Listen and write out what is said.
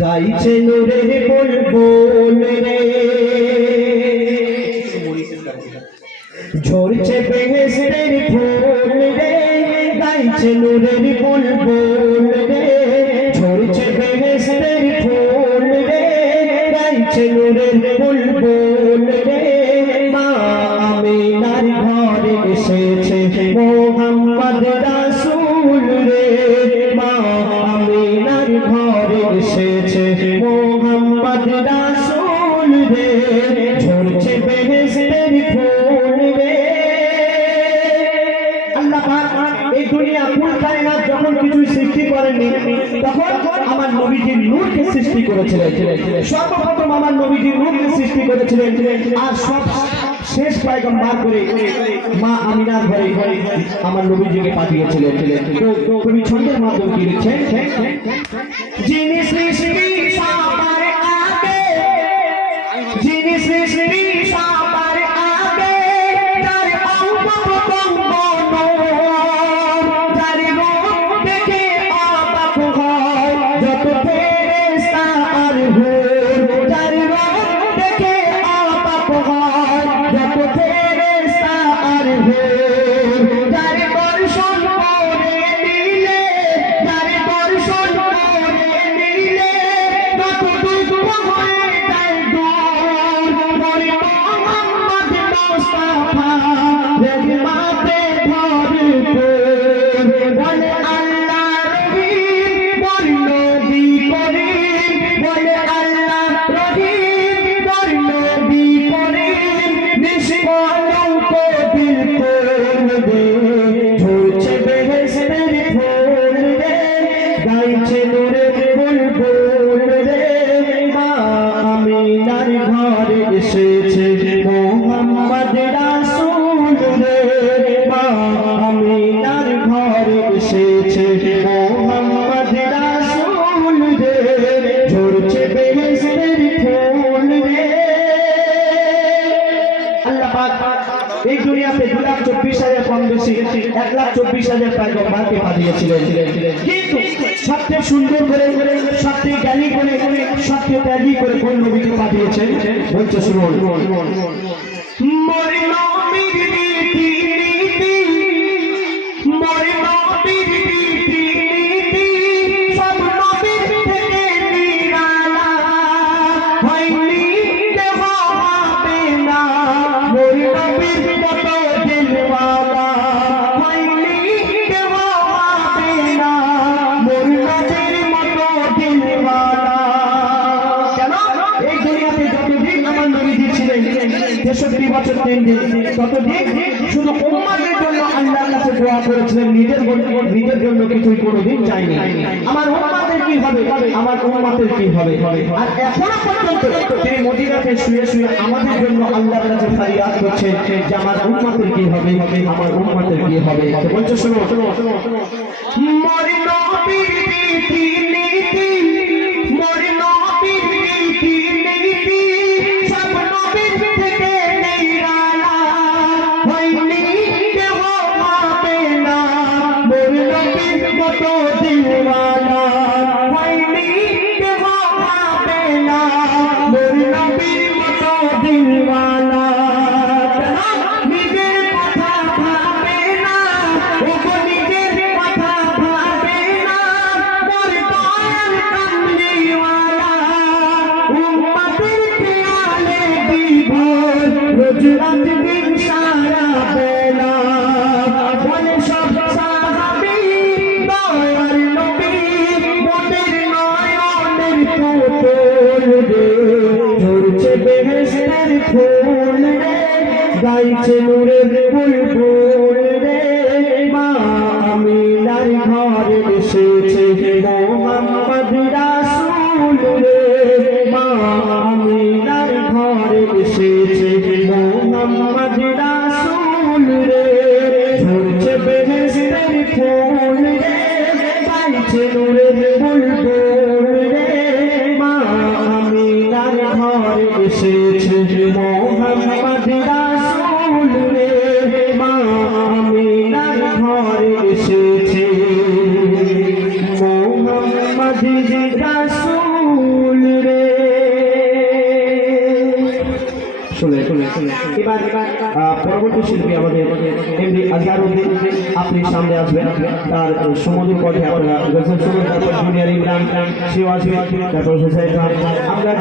গাইছে নূরের বুলবুল রে। ঝরছে বেহেস্তের ফুল রে। গাইছে নূরের বুলবুল রে। ঝরছে বেহেস্তের ফুল রে। গাইছে নূরের বুলবুল করেননি, তখন আমার নবীজির নূরকে সৃষ্টি করেছিলেন। সর্বপ্রথম আমার নবীজির নূরকে সৃষ্টি করেছিলেন। আর সব শেষ করে মা আমিনার ঘরে আমার নবীজিকে পাঠিয়েছিলেন। ছন্দের কি যিনি সৃষ্টি গাইছে নূরের বুলবুল রে মা আমিনার ঘরে এসেছে মোহাম্মদ রাসূল রে মা আমিনার ঘরে এসেছে মোহাম্মদ রাসূল রে, ঝরছে বেহেশতের ফুল রে। আল্লাহ পাক এই দুনিয়াতে দু লাখ চব্বিশ হাজার কম বেশি, এক লাখ চব্বিশ হাজার পয়গম্বরকে পাঠিয়েছিলেন। কিন্তু সবচেয়ে সুন্দর করে সবচেয়ে জ্ঞানী করে সবচেয়ে ত্যাগী করে কোন নবীকে পাঠিয়েছেন? বলছে শুনুন। মরে তেষট্টি বছর তিন দিন ততদিন শুধু উম্মাদের জন্য আল্লাহর কাছে দোয়া করেছিলেন নিজের নিজের জন্য কিছুই কোনোদিন চাইনি আমার উম্মাদের কি হবে আমার উম্মাদের কি হবে আর এখনও পর্যন্ত তিনি শুয়ে শুয়ে আমাদের জন্য আল্লাহর কাছে ফারিয়াদ করছেন যে আমার উম্মাদের কি হবে আমার উম্মাদের কি হবে বলছে শোনো মরি গাইছে নূরের বুলবুল রে, মা আমিনার ঘরে এসেছে। মোহাম্মদ রাসূল রে, মা আমিনার ঘরে এসেছে। মোহাম্মদ রাসূল রে, ঝরছে বেহেশতের ফুল রে, গাইছে নূরের বুলবুল রে, মা আমিনার ঘরে এসেছে। মোহাম্মদ পরবর্তী শিল্পী আমাদের এমডি আপনি সামনে আসবেন। তার সমুদ্র পথে আপনারা গজল শুনুন তারপর ইমরান, সেও আসবে, তারপর আমরা